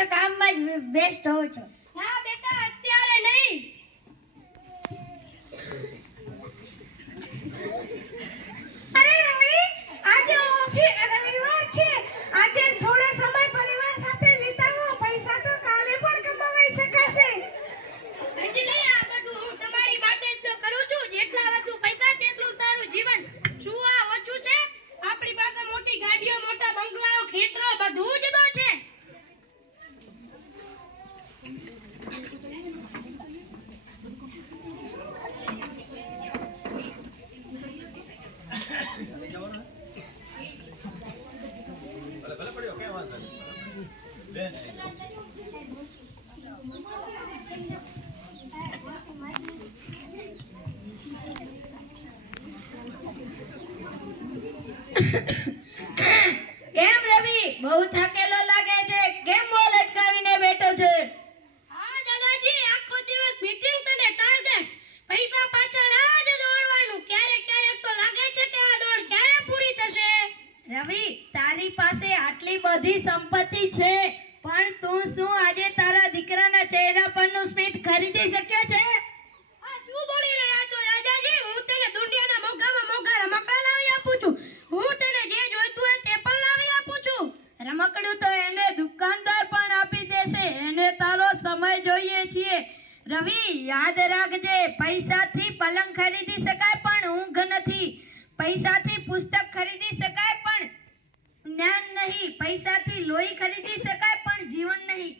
તો કામમાં જ બેસ્ટ હો છો. ના બેટા અત્યારે નહીં. અરે રવિ, આજે રવિવાર છે. આજે થોડો સમય પરિવાર સાથે વિતાવો. પૈસા તો કાલે પણ કમાવાઈ શકાશે. અંજલિ, આ બધું હું તમારી માટે જ તો કરું છું. જેટલા વધુ પૈસા તેટલું સારું જીવન. શું આ ઓછું છે? આપણી પાસે મોટી ગાડીઓ, મોટા બંગલાઓ, ખેતરો બધું જ તો છે. કેમ રવિ, બહુ થાકેલો લાગે છે. કેમ મોલ અટકાવીને બેઠો છે? હા દાદાજી, આખો દિવસ મીટિંગ્સ અને ટાર્ગેટ્સ. પૈસા પાછળ આ જ દોડવાનું. ક્યારેક ક્યારેક તો લાગે છે કે આ દોડ ક્યારે પૂરી થશે. રવિ, તારી પાસે આટલી બધી સંપત્તિ છે, પણ તું શું આજે તારા દીકરાના ચહેરા પરનું સ્મિત ખરીદી શક્યો છે? આ શું બોલી રહ્યા છો દાદાજી? હું તેને દુનિયાના મોંઘામાં મોંઘા રમકડા લાવી આપું છું. હું તેને જે જોઈતું હોય તે પણ લાવી આપું છું. રમકડું તો એને દુકાનદાર પણ આપી દેશે. એને તારો સમય જોઈએ છીએ. રવિ, યાદ રાખજે, પૈસાથી પલંગ ખરીદી શકાય પણ ઊંઘ નથી. પૈસાથી પુસ્તક ખરીદી શકાય પણ જ્ઞાન નહીં. પૈસાથી લોહી ખરીદી શકાય પણ જીવન નહીં.